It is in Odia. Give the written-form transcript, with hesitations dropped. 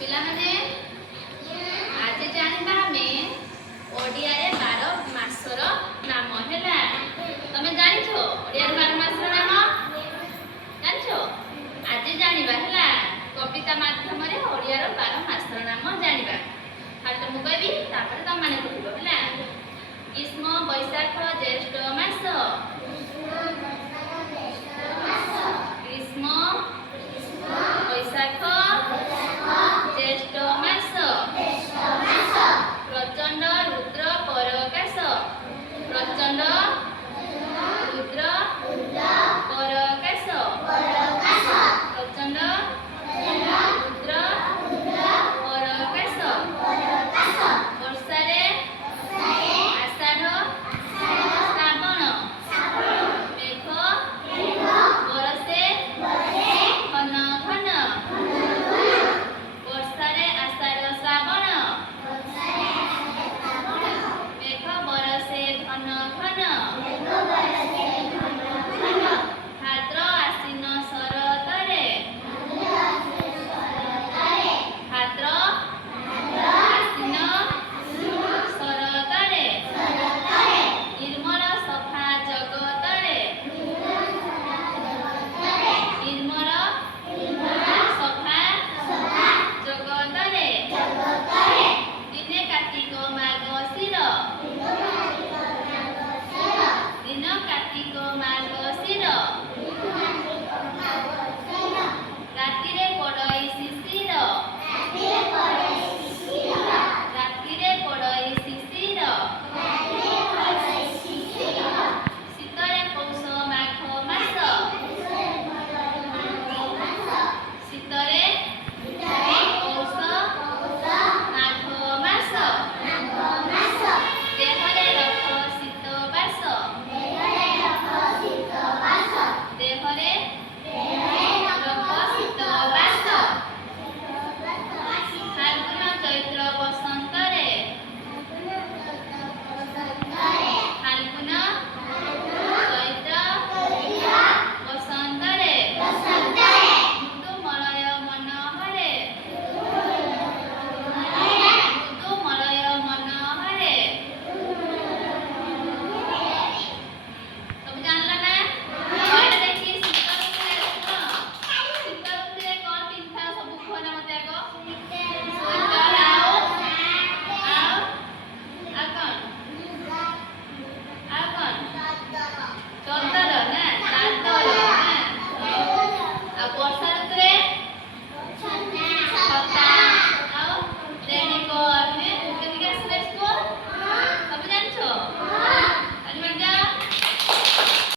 ପିଲାମାନେ ଆଜି ଜାଣିବା ଆମେ ଓଡ଼ିଆରେ 12 ମାସର ନାମ ହେଲା। ତମେ ଜାଣିଛ ଓଡ଼ିଆରେ 12 ମାସର ନାମ ଜାଣିଛ? ଆଜି ଜାଣିବା ହେଲା କବିତା ମାଧ୍ୟମରେ ଓଡ଼ିଆର 12 ମାସର ନାମ ଜାଣିବା। ଫାଷ୍ଟ ମୁଁ କହିବି ତାପରେ ତମମାନେ କହିବ ହେଲା। ଗ୍ରୀଷ୍ମ, ବୈଶାଖ, ଜ୍ୟେଷ୍ଠ ମାସ,